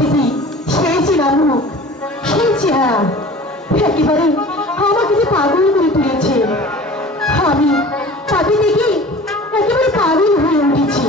দিদি সেই যে নামুক সেই চেহারা একেবারে আমাকে যে পাগল করে তুলেছে। আমি তাকে দেখি একেবারে পাগল হয়ে উঠেছি।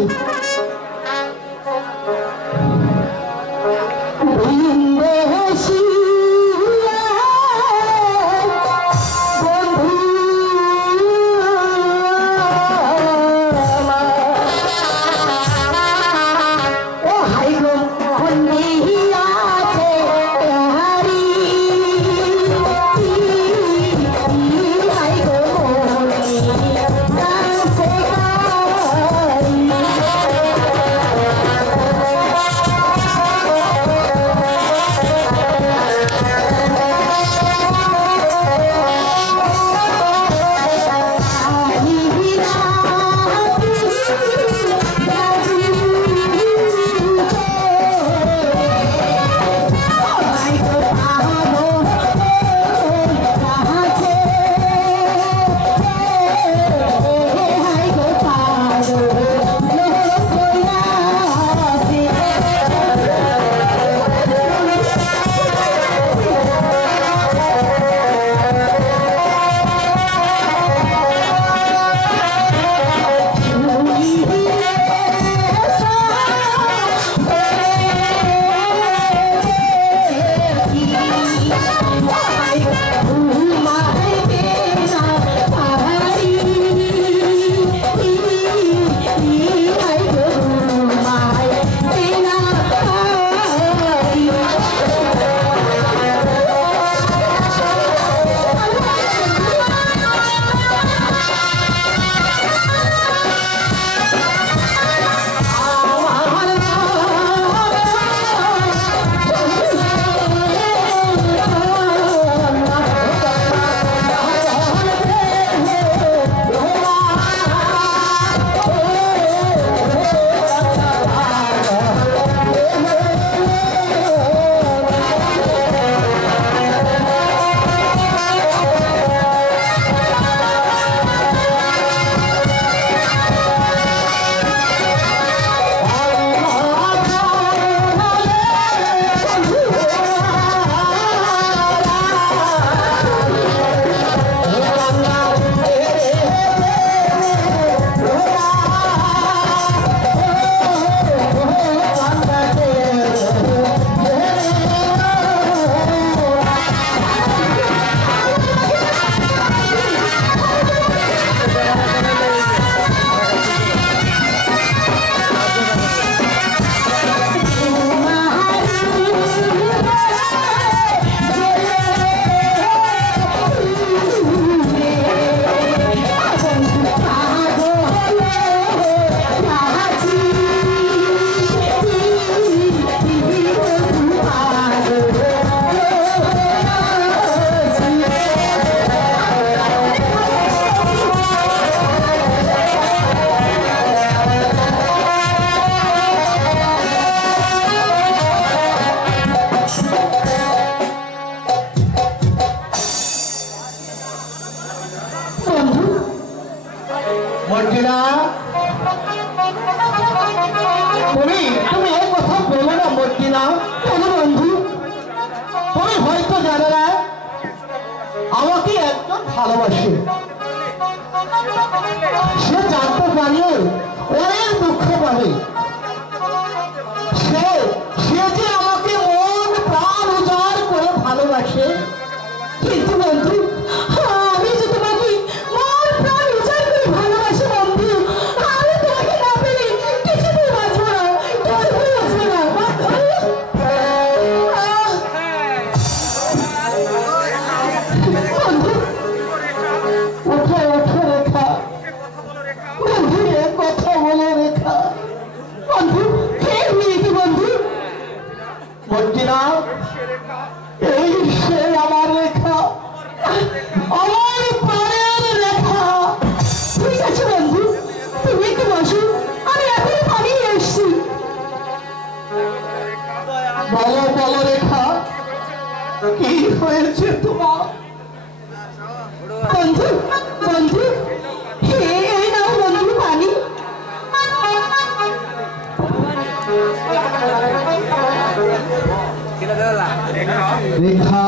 রেখা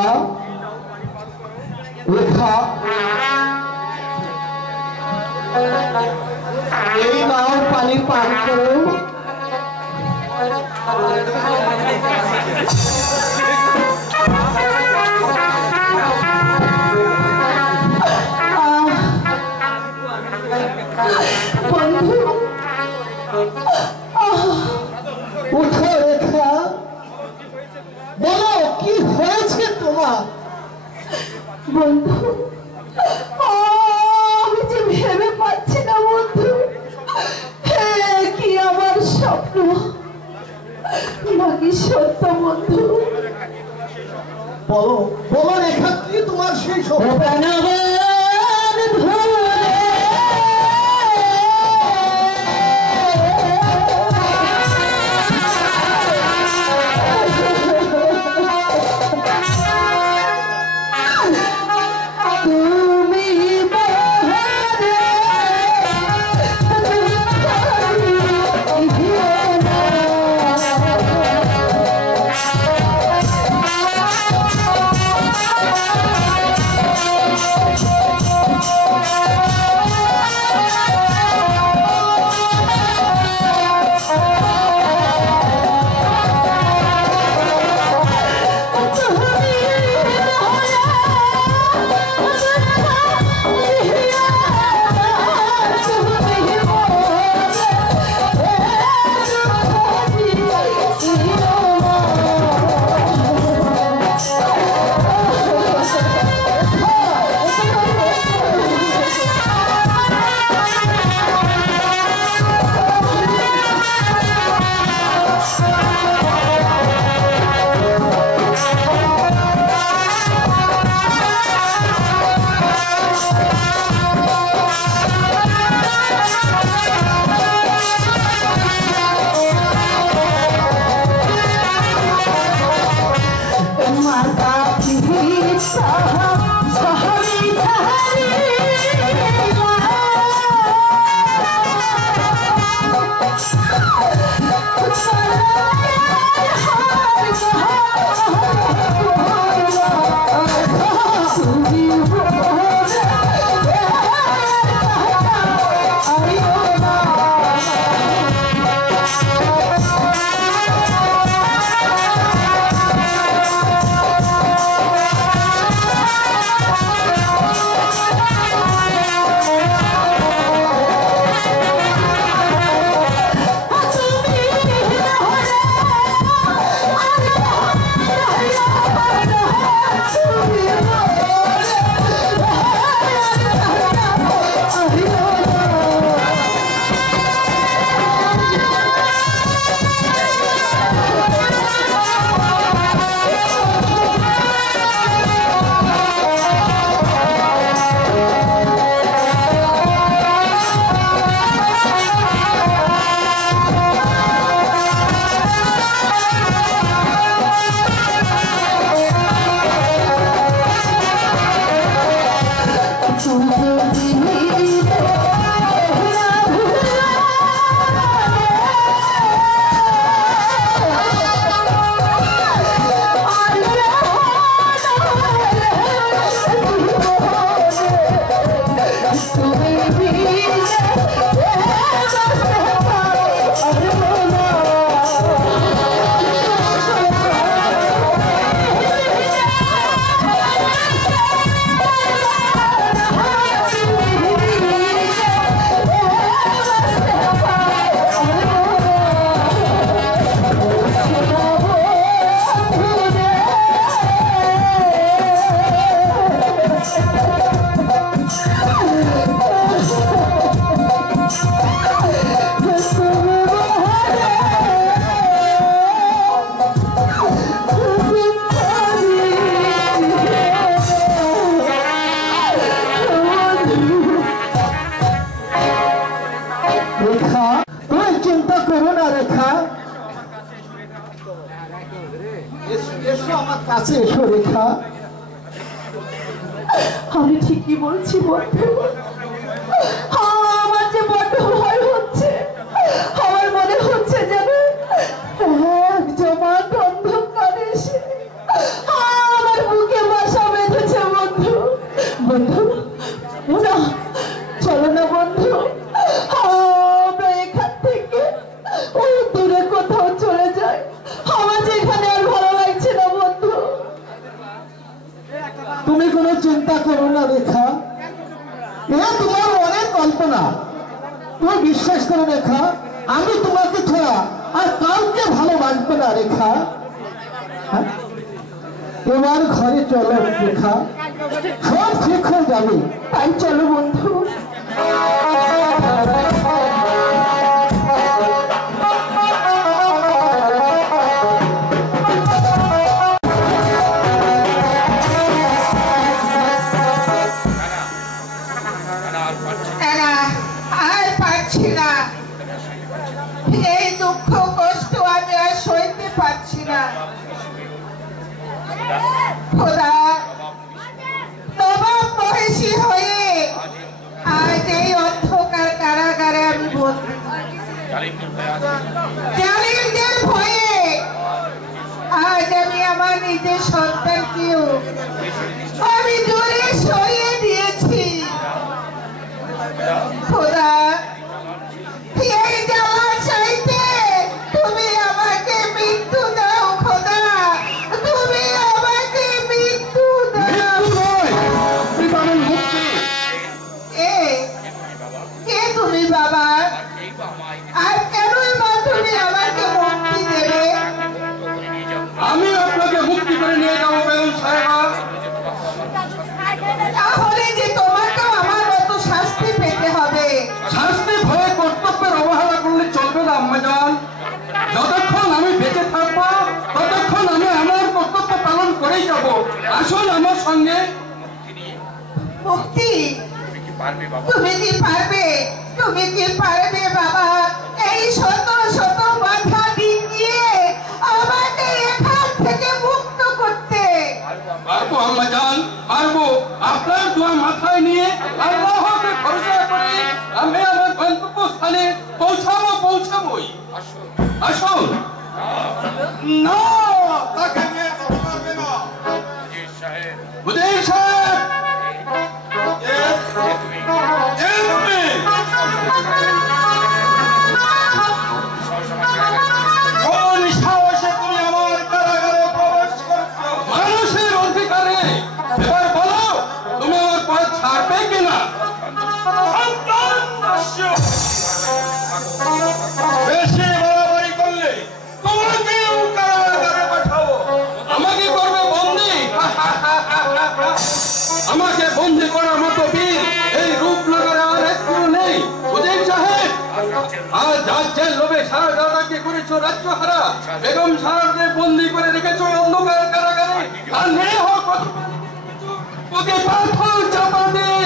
রেখা এই নাও পানি পান করো। বন্ধু উঠো রেখা, বলো কি হয়েছে তোমার? বন্ধু আমি যে ভেবে পাচ্ছি না বন্ধু, কি আমার স্বপ্ন নাকি সত্য বন্ধু? বলো বলো রেখা, কি তোমার সেই স্বপ্ন? আমি ঠিকই বলছি বন্ধু, আমার যে বড্ড ভয় হচ্ছে। আমার মনে হচ্ছে যেন এক জমাট অন্ধকার এসে রেখা, এ তোমার অনেক কল্পনা। তুমি বিশ্বাস করে রেখা, আমি তোমাকে ছাড়া আর কাউকে ভালোবাসবো না রেখা। হ্যাঁ? এবার ঘরে চলো রেখা, সব ঠিক হয়ে যাবে। তাই চলো বন্ধু। আর পারছি না, এই দুঃখ কষ্ট আমি আর সইতে পারছি না। খোদা, নবাব মহেশী হয়ে আজ এই অন্ধকার কারাগারে আমি বন্দি। জালিমদের ভয়ে আজ আমি আমার নিজের সন্তানকেও আমি দূরে সরিয়ে দিয়েছি। খোদা, এই জ্বালা চাইতে তুমি আমাকে মৃত্যু দাও। খোদা, তুমি আমাকে মৃত্যু দাও। কে তুমি বাবা? আর কেনই বা তুমি আমাকে মুক্তি দেবে? আমি আপনাকে মুক্তি করে নিয়ে যাবো বেগম সাহেবা। তাহলে যে তোমাকেও আমার মতো শাস্তি পেতে হবে। শাস্তি ভয়ে কর্তব্যের অবহেলা করলে চলবে না আম্মাজান। যতক্ষণ আমি বেঁচে থাকবো ততক্ষণ আমি আমার কর্তব্য পালন করেই যাব। আসুন আমার সঙ্গে। মুক্তি? তুমি কি পারবে? তুমি কি পারবে বাবা এই শত শত বাধা ডিঙিয়ে আমাকে এখান থেকে মুক্ত করতে? পারবো আম্মাজান, পারবো। আপনার দোয়া মাথায় নিয়ে আল্লাহকে ভরসা করে আমি আমার গন্তব্যস্থানে পৌঁছাবোই। আসুন। না, তাকে নিয়ে যেতে পারবে না। উজির সাহেব, কোন সাহসে তুমি আমার কারাগারে প্রবেশ করেছো? মানুষের অধিকারে। এবার বলো, তুমি আমার পথ ছাড়বে কিনা? বেশি বাড়াবাড়ি করলে তোমাকেও কারাগারে পাঠাবো। আমাকে করবে বন্দি? আমাকে বন্দি করার মতো বীর এই রূপনগরে আর একটু নেই। উজির সাহেব, আজ রাজ্যের লোভে সারা রাজাকে করেছো রাজ্যহারা। বেগম সাহেবকে বন্দি করে রেখেছো অন্ধকার কারাগারে। আর মেয়ে হোক ওকে পাথর চাপা দিয়ে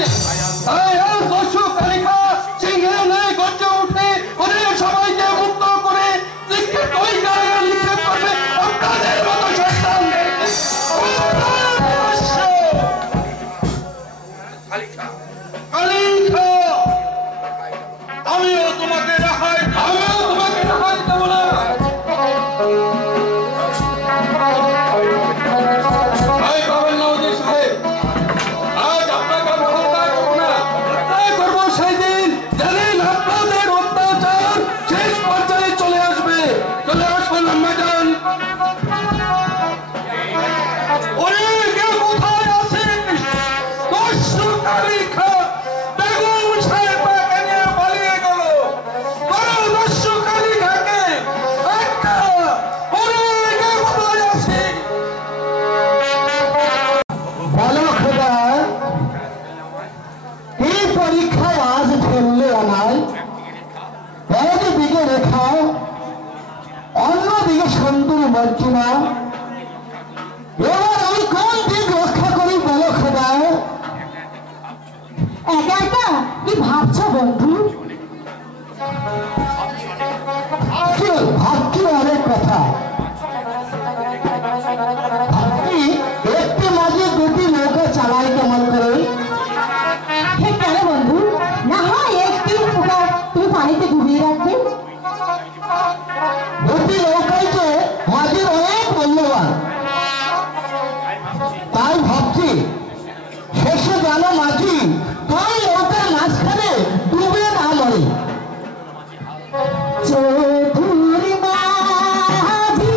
তাই আর দস্যু কালিকা সিংহে নেই গর্জে উঠে ওদের সবাইকে মুক্ত করে ওই কারাগারে নিক্ষেপ করবে আপনাদের মতো সন্তানদেরকে। আমিও তোমাকে রেহাই দেবো না। ভাই পাবেন না উজির সাহেব, আজ আপনাকে আমি হত্যা করবো না। হত্যা করবো সেই দিন যেদিন আপনাদের অত্যাচার শেষ পর্যায়ে চলে আসবে। চলে আসবেন আম্মাজান। ওরে কে কোথায় আছিস? দস্যু কালিকা বেগম সাহেবাকে নিয়ে পালিয়ে গেল। বড় দস্যু কালিকাকে একটা ওরে কে কোথায় আছিস? বলো খোদা, এই পরীক্ষায় আজ ফেললে আমায়। একদিকে রেখা, অন্যদিকে সুন্দর মর্জিনা। এবার আমি কোন দিক রক্ষা করি বলো খোদা? একা একা কি ভাবছো বন্ধু? ভাবছি অনেক কথা। ভাবছি একটি মাঝে দুটি নৌকা চালাই কেমন করে? হে কেন বন্ধু? না হয় একটি নৌকা তুমি পানিতে ডুবিয়ে রাখবে। দুটি নৌকাই যে মাঝে অনেক মূল্যবান। তাই ভাবছি শেষে জানো মাঝি তাই নৌকার মাঝখানে ডুবে না মরে। চৌধুরী মাঝি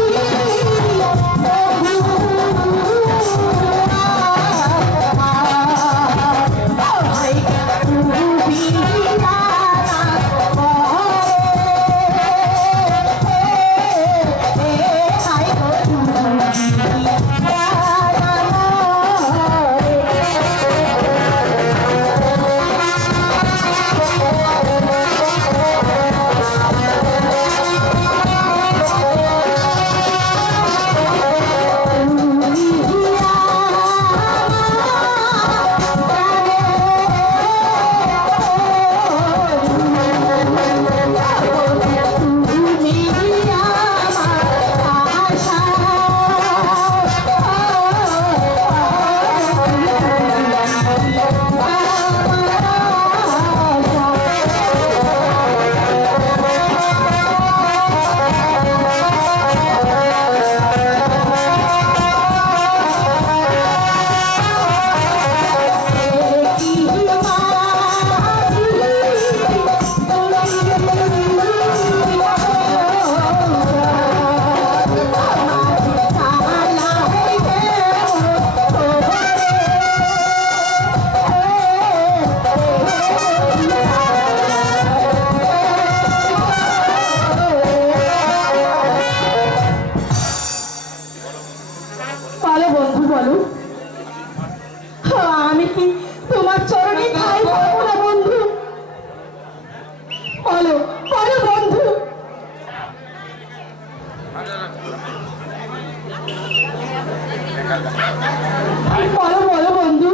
বলো বলো বন্ধু,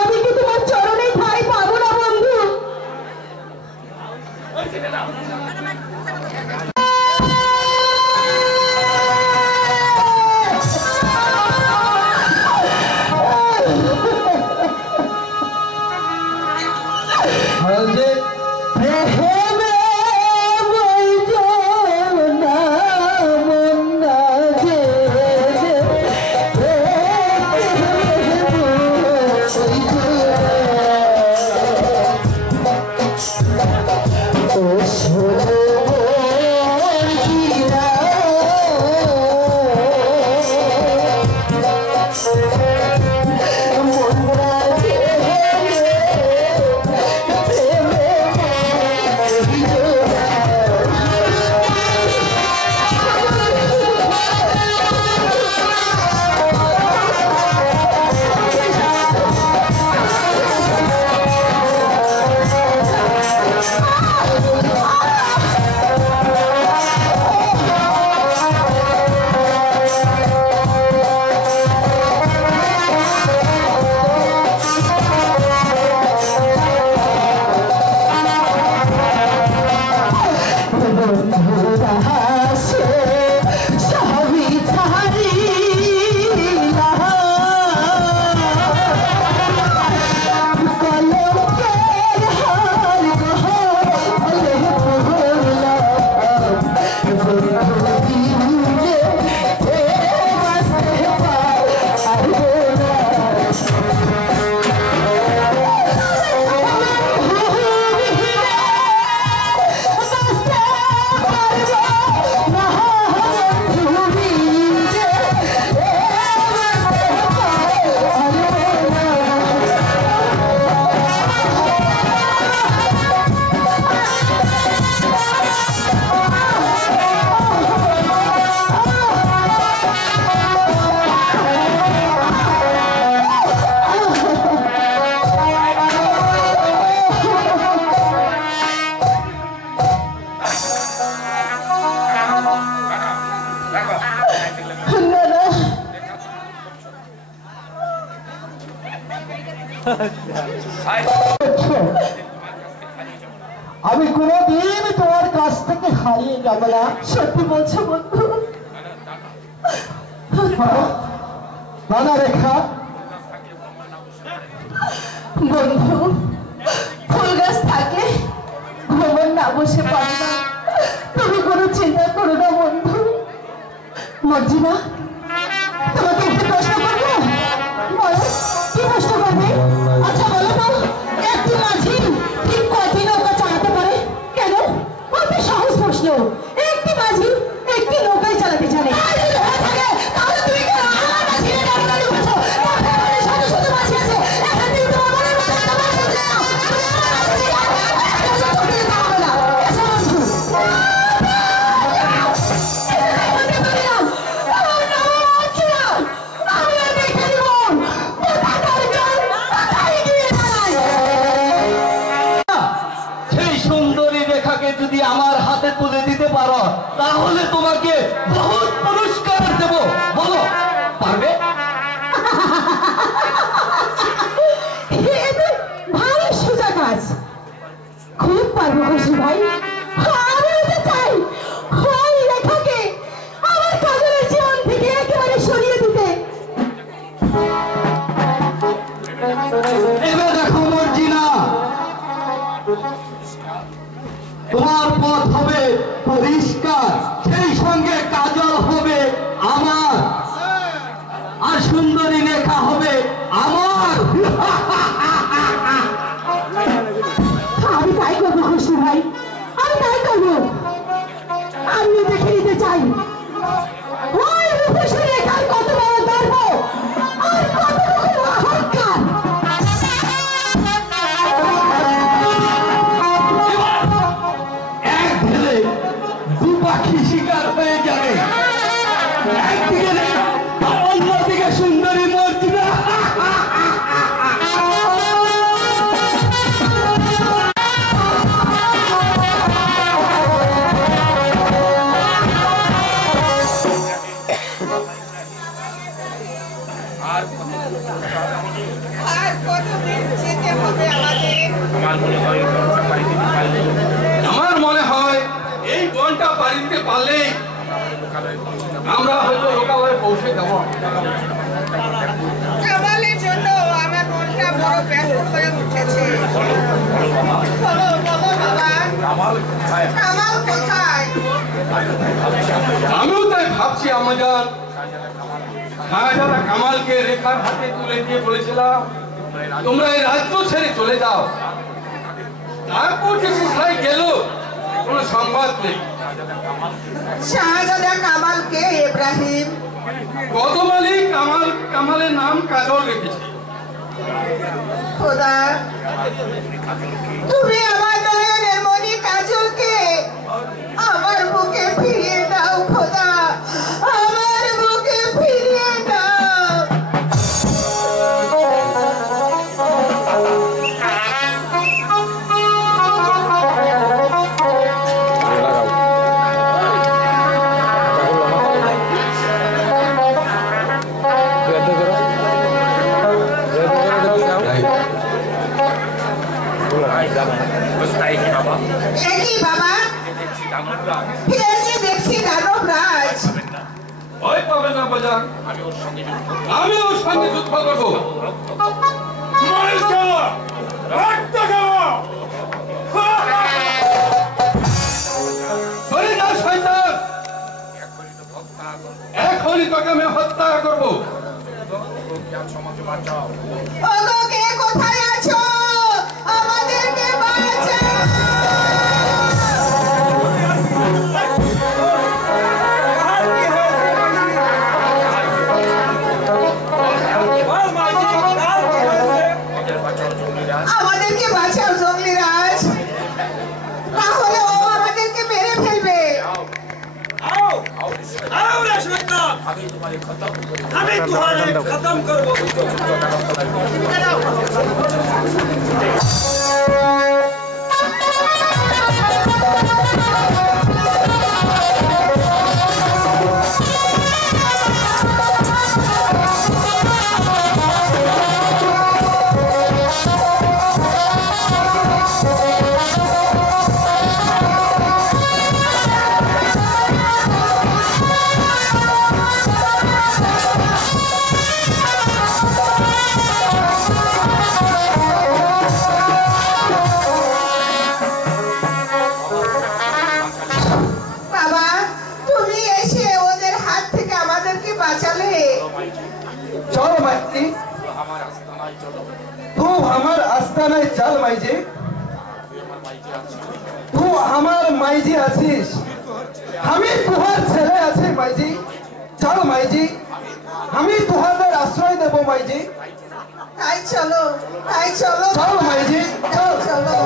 আমি কি তোমার চরণে ঠাঁই পাবো না বন্ধু? আমি কোনোদিন তোমার কাছ থেকে হারিয়ে যাব না। সত্যি বলছো বন্ধু? নানা রেখা বন্ধু, ফুল গাছ থাকে, ভ্রমণ না বসে পারে না। তুমি কোনো চিন্তা করো না বন্ধু। মর্জিনা, তোমাকে একটু প্রশ্ন করবো? বলো, কি প্রশ্ন করবে? আচ্ছা বলো তো, একটি মাঝি ঠিক কয়টি নৌকা চালাতে পারে? কেন? অতি সহজ প্রশ্ন। একটি মাঝি একটি নৌকায় চালাতে জানে। তাহলে তুমি কেন আমার মাঝি নিয়ে টানাটানি করছো? এখানে শত শত মাঝি আছে, এখান থেকে তোমার মনের মতো একটা মাঝি উঠে নাও। তুমি আমার মাঝি নিয়ে একটা যুদ্ধ করে দাঁড়াবে না। এসো বন্ধু। যদি আমার হাতে তুলে দিতে পারো তাহলে তোমাকে বহুত পুরস্কার দেব। বলো, পারবে? ভালো সোজা কাজ, খুব পারবো খুশি ভাই। আমি ওটা চাই, ওই রেখাকে আমার কাজলের জীবন থেকে একেবারে সরিয়ে দিতে। এবার দেখো মর্জিনা, তোমার পথ হবে পরিষ্কার, সেই সঙ্গে কাজল হবে আমার, আর সুন্দরী লেখা হবে আমার। আমি তাই করবো খুশি ভাই, আমি তাই করবো। আমিও দেখে নিতে চাই ওই রূপসী রেখার কত বড় দর্প আর কত রকম অহংকার। এক ঢেলে দু পাখি শিকার হয়ে যাবে, একদিকে আর অন্যদিকে সুন্দরী মর্জিনা। আমরা হয়তো লোকালয়ে পৌঁছে যাব। কামালের জন্য আমার মনটা বড় ব্যাকুল হয়ে উঠেছে। বলো বলো বাবা, কামাল কোথায়? আমিও তাই ভাবছি আমাজান। শাহজাদা কামালকে রেখার হাতে তুলে দিয়ে বলেছিলাম তোমরা এই রাজ্য ছেড়ে চলে যাও। তারপর যে কোথায় গেল কোনো সংবাদ নেই। শাহজাদা কামাল কে? ইব্রাহিম। কদম আলী কামালের নাম কাজল রেখেছে। খোদা, তুমি আমার নয়নের মণি কাজলকে আমার বুকে ফিরিয়ে দাও। খোদা, আমার বুকে ফিরিয়ে দাও। একই বাবা, ফিরেছি দেখছি দানব রাজ। ভয় পাবে না বাজার, আমি ওর সঙ্গে যুদ্ধ করবো। সরে যা শয়তান, এখনই তোকে আমি হত্যা করবো। ওগো, কে কোথায় আছো? আমাদেরকে বাঁচাও। আমাদেরকে বাঁচাও জঙ্গলি রাজ, তাহলে ও আমাদেরকে মেরে ফেলবে। আমি তোমারে খতম করবো। বাবা, তুমি এসে ওদের হাত থেকে আমাদেরকে বাঁচালে। चलो माइजी, तू हमार आस्थानाय चल माइजी। तू हमार माइजी आছিস, আমি তোহার ছেলে আছি মাইজি। চল মাইজি, আমি তোহাদের আশ্রয় দেব মাইজি। তাই চলো, তাই চলো, চল মাইজি, চল। চলো।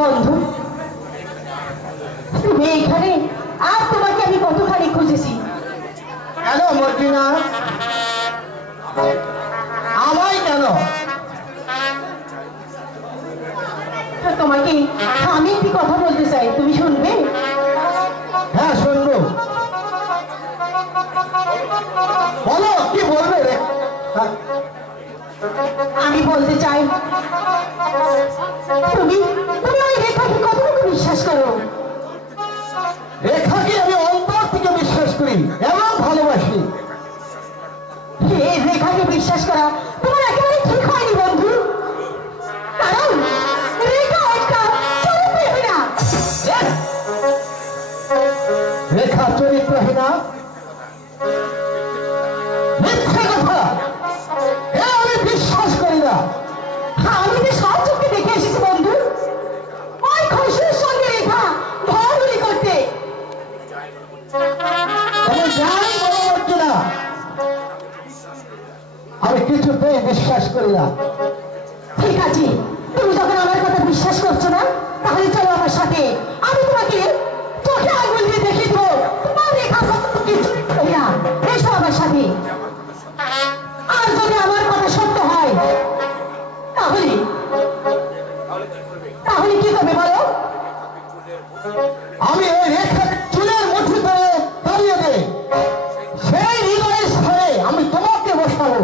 বন্ধু, তুমি এখানে? আর তোমাকে আমি কতখানি খুঁজেছি। কেন মর্জিনা, আমায় কেন? তোমাকে আমি একটি কথা বলতে চাই, তুমি শুনবে? হ্যাঁ শুনবো, বলো কি বলবে রে। হ্যাঁ, আমি বলতে চাই তুমি তুমি ওই রেখাকে কতটুকু বিশ্বাস করো? রেখাকে আমি অন্তর থেকে বিশ্বাস করি এবং ভালোবাসি। এই রেখাকে বিশ্বাস করা তোমার একেবারে ঠিক হয়নি বন্ধু, কারণ রেখা একটা চরিত্রহীনা। রেখা চরিত্রহীনা? মিথ্যে কথা, এ আমি বিশ্বাস করি না। আমি যে সব চোখে দেখে এসেছি বন্ধু, ওই খুশির সঙ্গে রেখা ধরাধরি করতে। আমি জানি বলো মর্জিনা, আমি কিছুতেই বিশ্বাস করি না। ঠিক আছে, তুমি যখন আমার কথা বিশ্বাস করছো না, তাহলে চলো আমার সাথে, আমি তোমাকে চোখে আঙুল দিয়ে দেখিয়ে দেবো তোমার রেখা কতটুকু চরিত্রহীনা। এসো আমার সাথে। আর যদি আমার কথা সত্য হয় তাহলে তাহলে কি করবে বলো? আমি ওই রেখা চুলের মুঠিতে দাঁড়িয়ে দে, সেই হৃদয়ের স্থানে আমি তোমাকে বসাবো।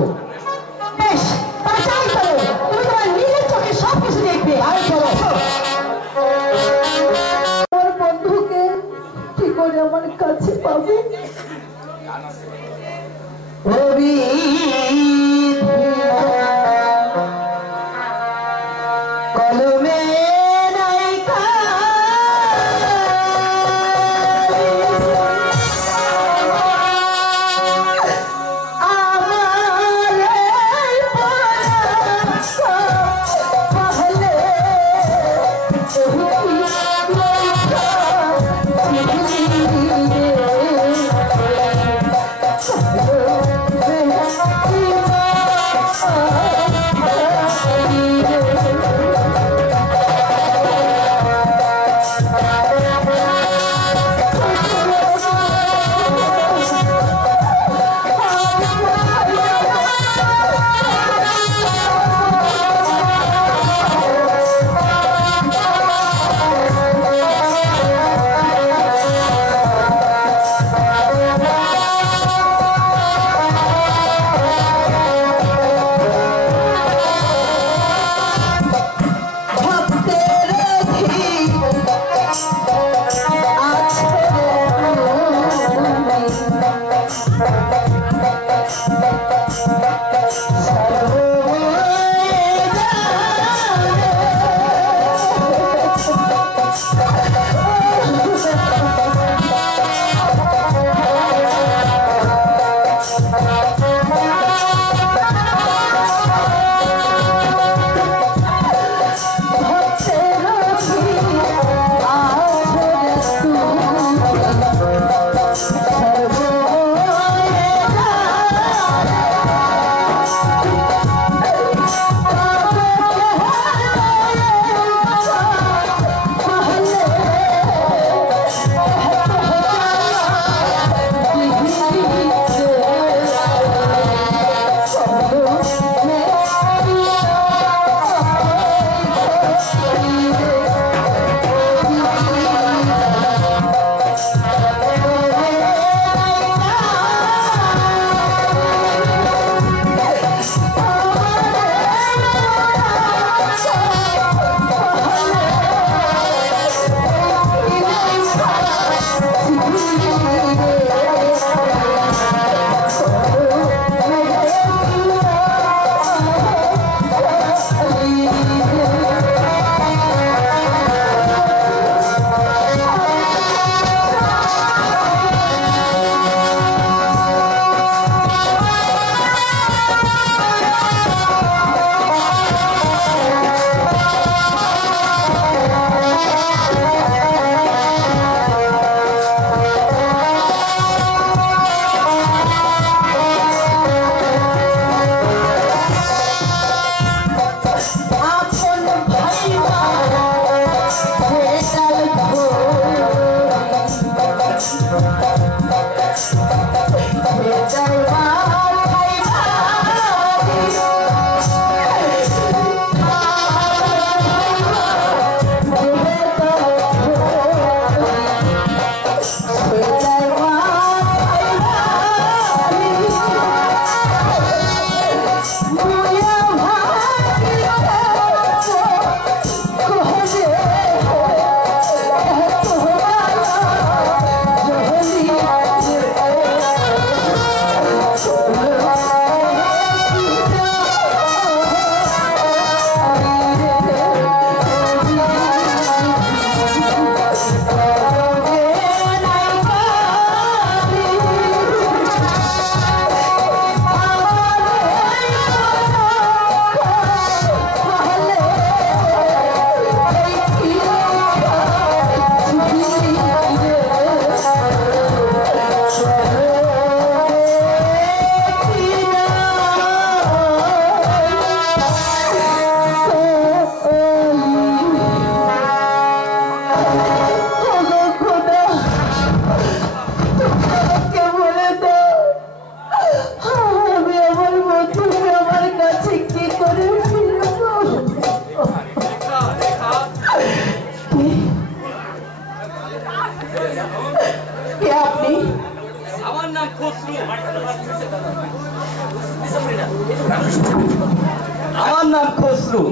আমার নাম খসরু।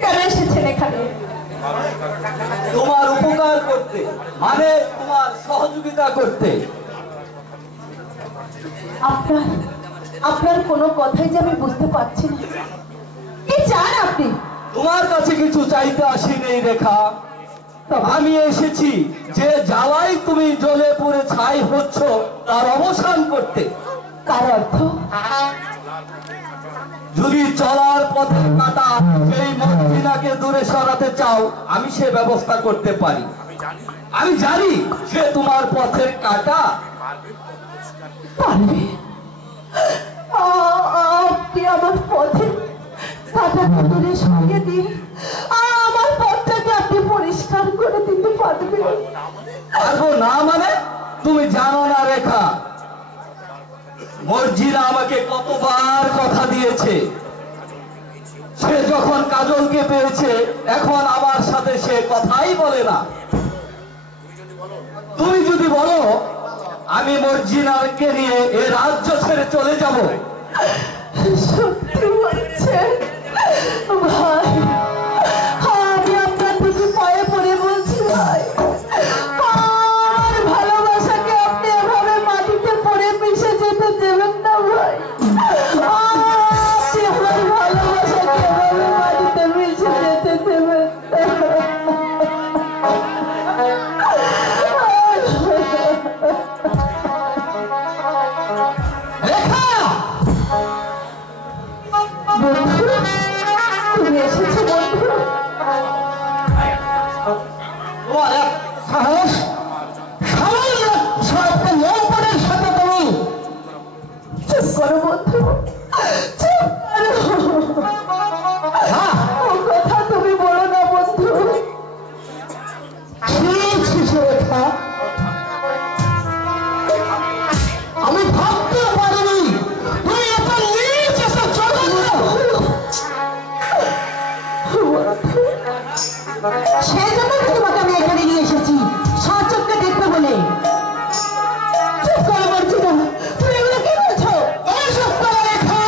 কেন এসেছেন এখানে? তোমার উপকার করতে, মানে তোমার সহযোগিতা করতে। আপনার কোনো কথাই যে আমি বুঝতে পারছি না। কি চান আপনি? তোমার কাছে কিছু চাইতে আসিনি রেখা, আমি এসেছি যে জ্বালাই তুমি জ্বলে পুড়ে ছাই হচ্ছ তার অবসান করতে। কার অর্থ? যদি চলার পথে কাটা সেই মদিনাকে দূরে সরাতে চাও, আমি সে ব্যবস্থা করতে পারি। আমি জানি সে তোমার পথের কাটা পারবে। আপনি আমার পথে কাটাটা দূরে সরিয়ে দিন, আমার পথটাকে আপনি পরিষ্কার করে দিতে পারবেন। পারবো না মানে? তুমি জানো না রেখা, মর্জিনা আমাকে কতবার কথা দিয়েছে। সে যখন কাজলকে পেয়েছে এখন আমার সাথে সে কথাই বলে না। তুমি যদি বলো আমি মর্জিনাকে নিয়ে এ রাজ্য ছেড়ে চলে যাব। সত্যি বলছেন ভাই? আমি আপনার থেকে পায়ে পড়ে বলছি ভাই, আমার ভালোবাসাকে আপনি এভাবে মাটিতে পড়ে মিশে যেতে দেবেন না ভাই। আপনি আমার ভালোবাসাকে এভাবে মাটিতে মিশে যেতে দেবেন না। বন্ধু, তুমি এসেছো বন্ধু? তোমার এক সাহস, সামান্য একটা লম্পটের সাথে তুমি চুপ করো বন্ধু, চুপ করো। ও কথা তুমি বলো না বন্ধু। রেখা, আমি ভাবতে পারিনি তুমি এত নিচ এসে চলে যাও। সেই জন্য তোমাকে আমি এখানে নিয়ে এসেছি, সচক্ষে দেখতে বলে। চুপ করো বলছি না, তুমি এগুলো কি বলছো? এসব করে রেখা,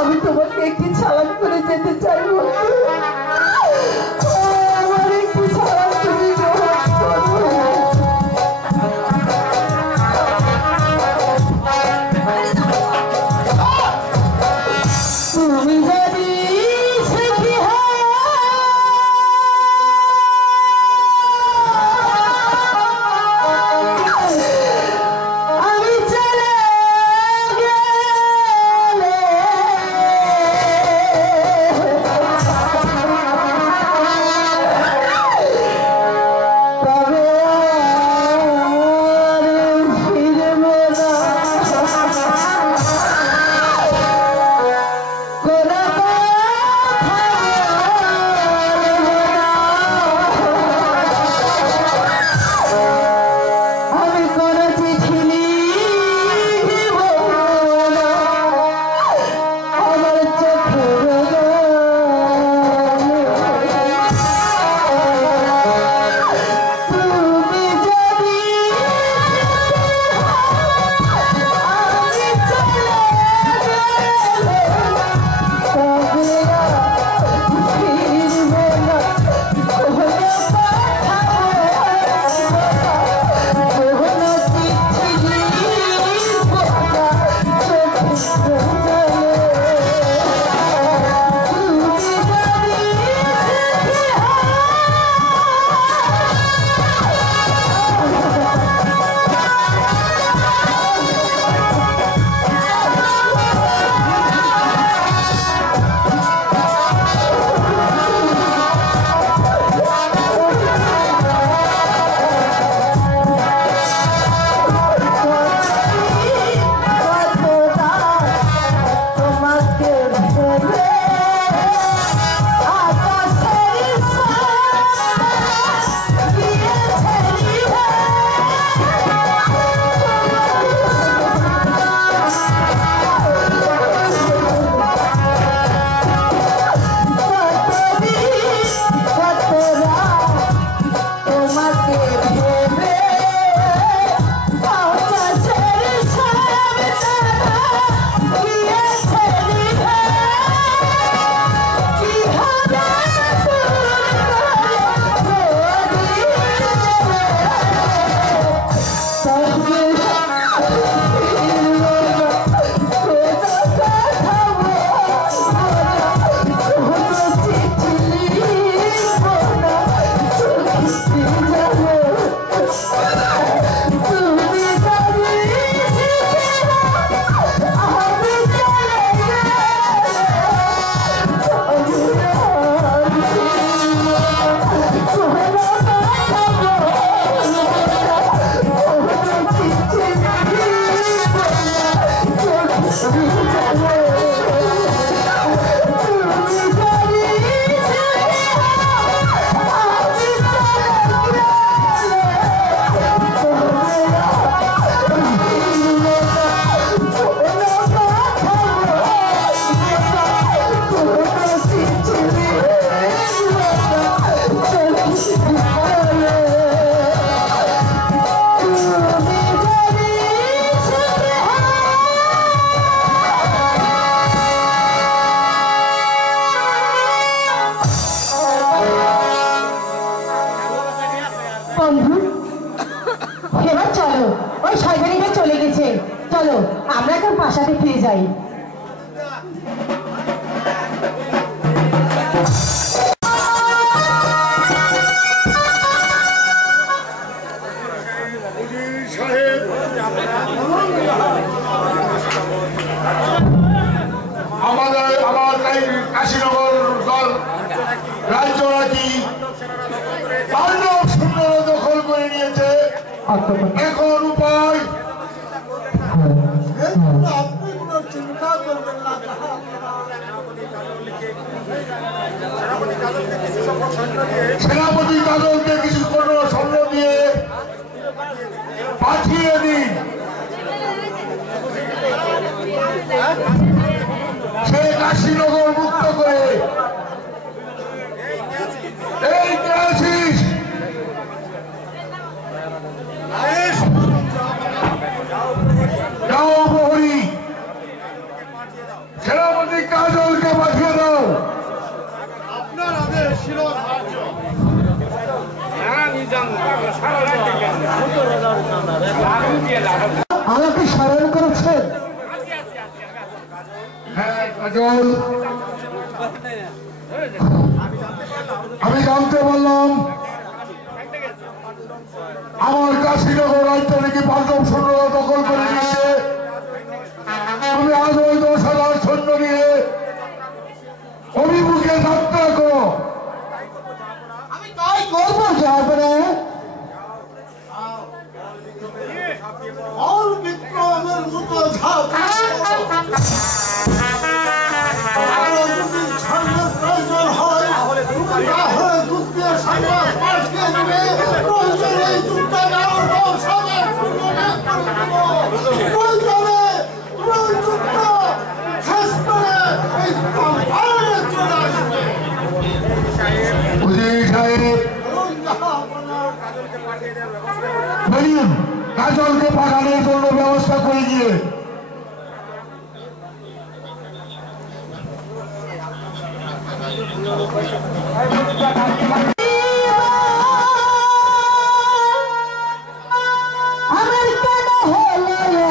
আমি তোমাকে একটি সালাম করে যেতে চাই বন্ধু। আমার একটি সালাম তুমি গ্রহণ করো। তুমি যদি সুখী হও আমি চলে গেলে তবে আর ফিরব না। কোনো আমি কোনো চিঠি লিখিব না, আমার চোখের তুমি যদি আমি চলে গেলে তবে ফিরব না। কোনো কোনো চিঠি লিখব না, চোখের জলে। তুমি যদি তোমাকে ভেবে আকাশের গিয়েছে তোমাকে ভেবে আকাশের গিয়েছে কি হবে বন্ধু, এবার চলো, ওই শয়তানিটা চলে গেছে, চলো আমরা এখন প্রাসাদে ফিরে যাই। আমার কাশীনগর দল রাজ্য নাকি পাণ্ডব সুন্দর দখল করে নিয়েছে। এখন উপায় সেনাপতি কাজলকে কিছু কোনো স্বর্ণ দিয়ে পাঠিয়ে দিন। সে কাশীনগর মুক্ত করে এই আছিস যাও প্রহরী সেনাপতি আমাকে স্মরণ করেছেন? হ্যাঁ কাজল, আমি জানতে পারলাম আমার কাশীনগর রাজ্য নাকি পাল্টম সৈন্যরা দখল করে নিচ্ছে। তুমি আজ ওই 10,000 সৈন্য নিয়ে অভিমুখে যাত্রা করো। আমি তাই করবো যাবে অল বিক্রমের মতো ঝাঁপ আরো যদি ছাড়ার প্রয়োজন হয় তাহলে যুদ্ধের সংবাদ পাঠিয়ে দেবে। প্রয়োজনে এই যুদ্ধে নাও সবার প্রয়োজনে ওই যুদ্ধ শেষ করে এই কম্পাউন্ডে চলে আসবে। উজির সাহেব বলুন কাজলকে পাঠানোর জন্য ব্যবস্থা করে দিয়ে। আমার কেন হলো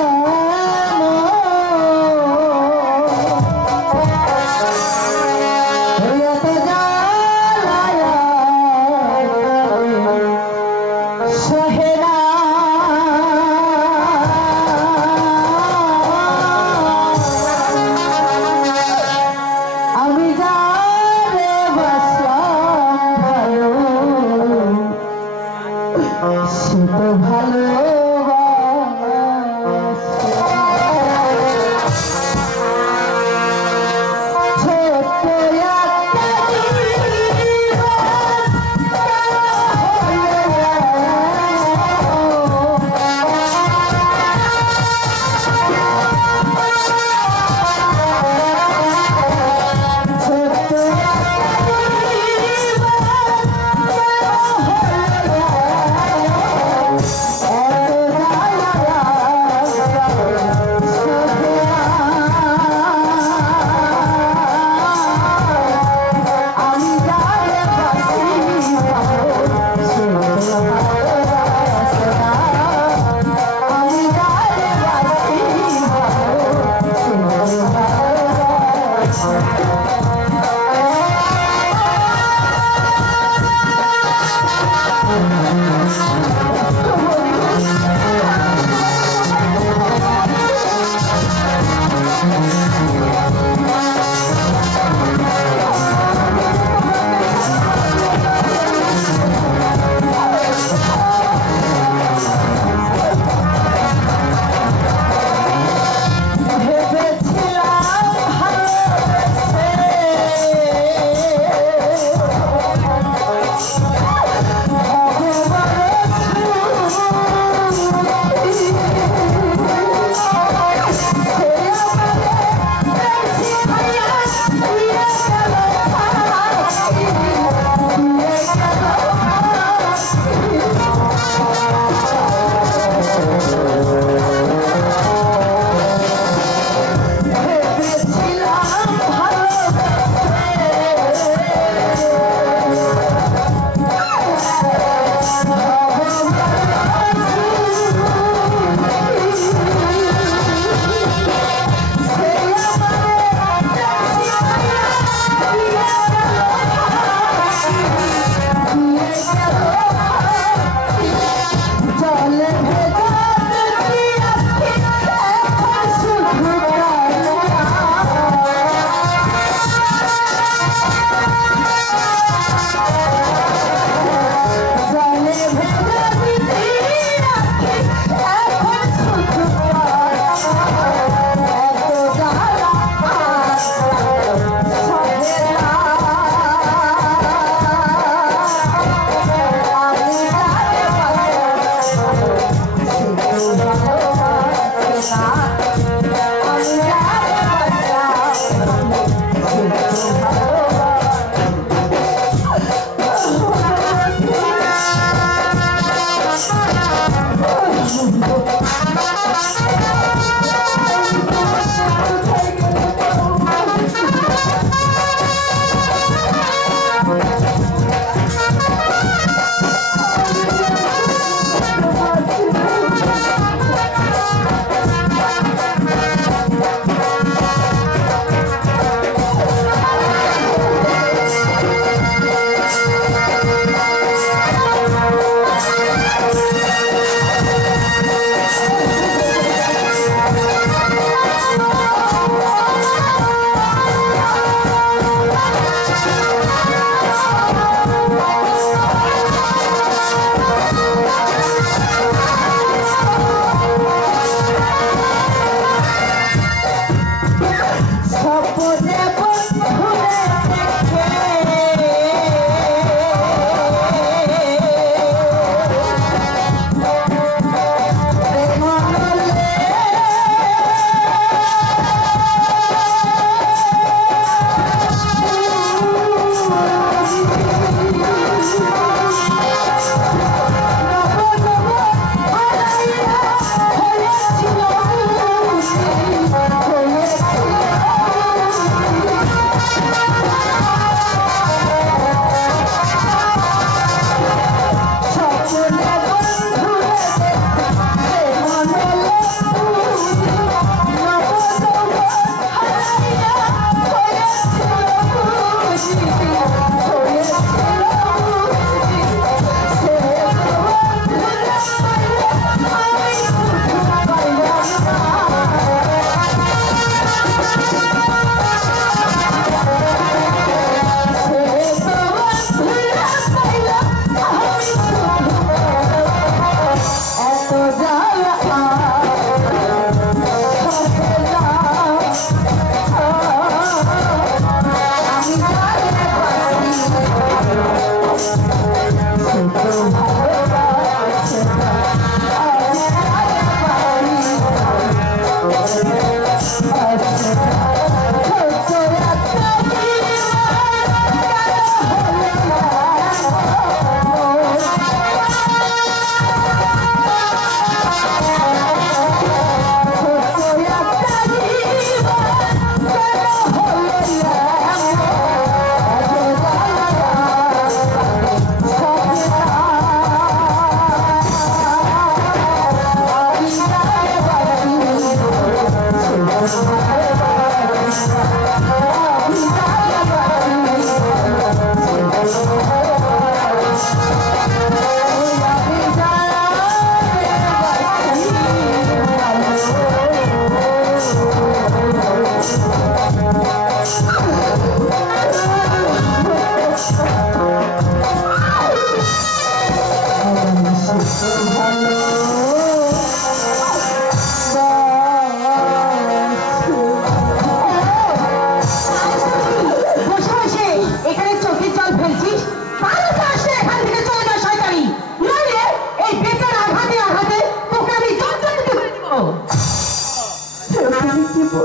সহেরা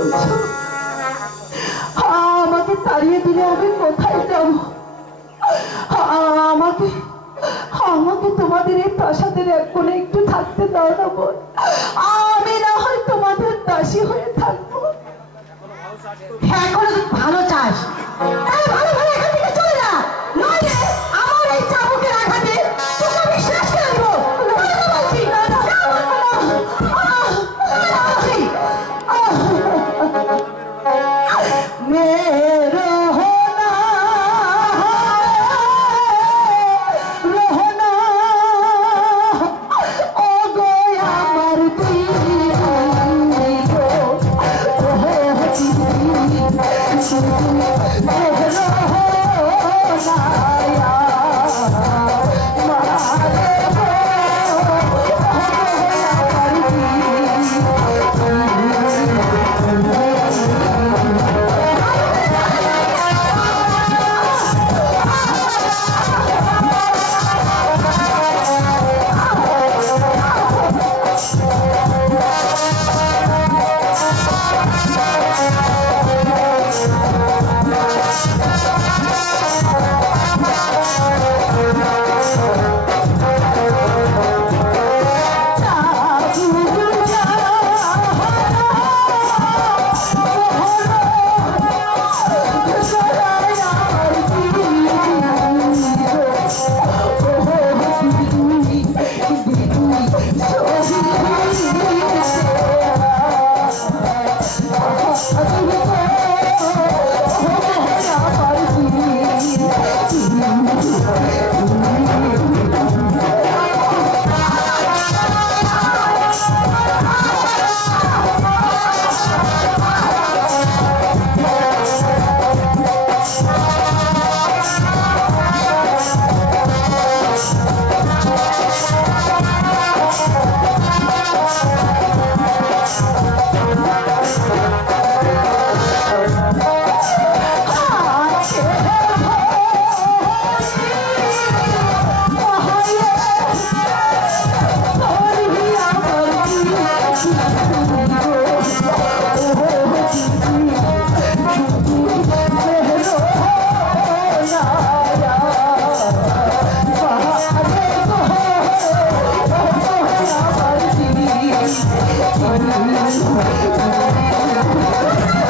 বলছো? আমাকে তাড়িয়ে দিলে আমি কোথায় যাব? আমাকে আমাকে তোমাদের এই প্রাসাদের এক কোণে একটু থাকতে দাও না বোন। আমি না হয় তোমাদের দাসী হয়ে থাকবো। হ্যাঁ, কোনো ভালো চাস তাহলে ভালো ভালো এখান থেকে চলে যা, নইলে আমার এই চাবুকের আঘাতে তোকে আমি শেষ করে দেবো। বলছি মেরো Oh,